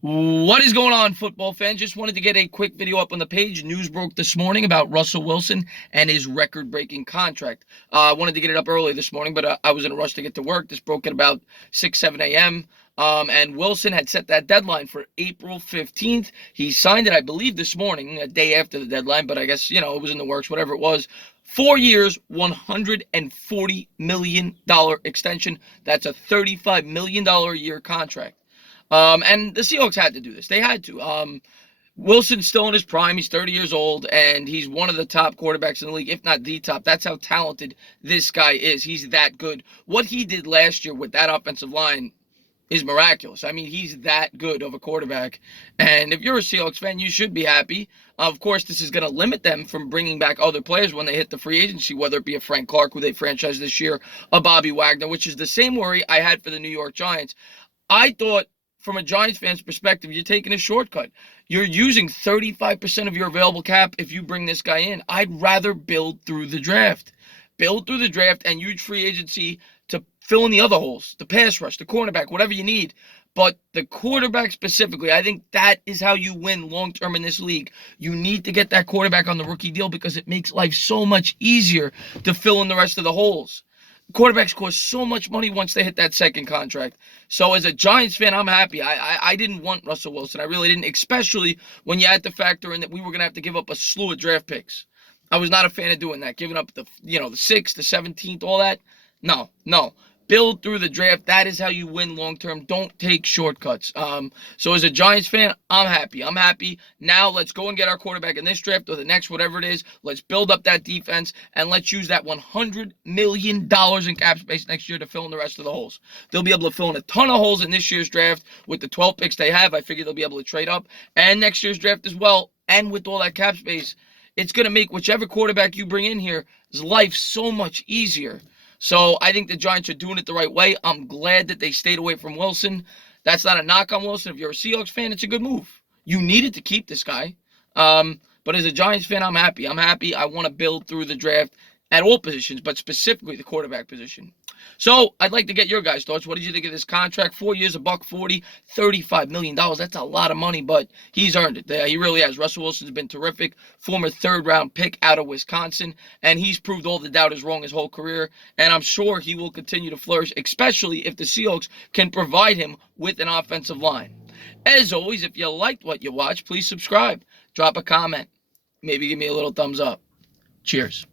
What is going on, football fans? Just wanted to get a quick video up on the page. News broke this morning about Russell Wilson and his record-breaking contract. I wanted to get it up early this morning, but I was in a rush to get to work. This broke at about 6, 7 a.m. And Wilson had set that deadline for April 15th. He signed it, I believe, this morning, a day after the deadline, but I guess, it was in the works, whatever it was. 4 years, $140 million extension. That's a $35 million a year contract. And the Seahawks had to do this. They had to. Wilson's still in his prime. He's 30 years old, and he's one of the top quarterbacks in the league, if not the top. That's how talented this guy is. He's that good. What he did last year with that offensive line is miraculous. I mean, he's that good of a quarterback. And if you're a Seahawks fan, you should be happy. Of course, this is going to limit them from bringing back other players when they hit the free agency, whether it be a Frank Clark, who they franchised this year, a Bobby Wagner, which is the same worry I had for the New York Giants. I thought, from a Giants fan's perspective, you're taking a shortcut. You're using 35% of your available cap if you bring this guy in. I'd rather build through the draft. Build through the draft and use free agency to fill in the other holes, the pass rush, the cornerback, whatever you need. But the quarterback specifically, I think that is how you win long-term in this league. You need to get that quarterback on the rookie deal because it makes life so much easier to fill in the rest of the holes. Quarterbacks cost so much money once they hit that second contract. So as a Giants fan, I'm happy. I didn't want Russell Wilson. I really didn't, especially when you had to factor in that we were going to have to give up a slew of draft picks. I was not a fan of doing that, giving up the 6th, the 17th, all that. No. Build through the draft. That is how you win long term. Don't take shortcuts. So as a Giants fan, I'm happy. I'm happy. Now let's go and get our quarterback in this draft or the next, whatever it is. Let's build up that defense and let's use that $100 million in cap space next year to fill in the rest of the holes. They'll be able to fill in a ton of holes in this year's draft with the 12 picks they have. I figure they'll be able to trade up and next year's draft as well. And with all that cap space, it's going to make whichever quarterback you bring in here life so much easier. So I think the Giants are doing it the right way. I'm glad that they stayed away from Wilson. That's not a knock on Wilson. If you're a Seahawks fan, it's a good move. You needed to keep this guy. But as a Giants fan, I'm happy. I'm happy. I want to build through the draft at all positions, but specifically the quarterback position. So I'd like to get your guys' thoughts. What did you think of this contract? 4 years, $140, $35 million. That's a lot of money, but he's earned it. He really has. Russell Wilson's been terrific. Former third-round pick out of Wisconsin, and he's proved all the doubters wrong his whole career, and I'm sure he will continue to flourish, especially if the Seahawks can provide him with an offensive line. As always, if you liked what you watched, please subscribe. Drop a comment. Maybe give me a little thumbs up. Cheers.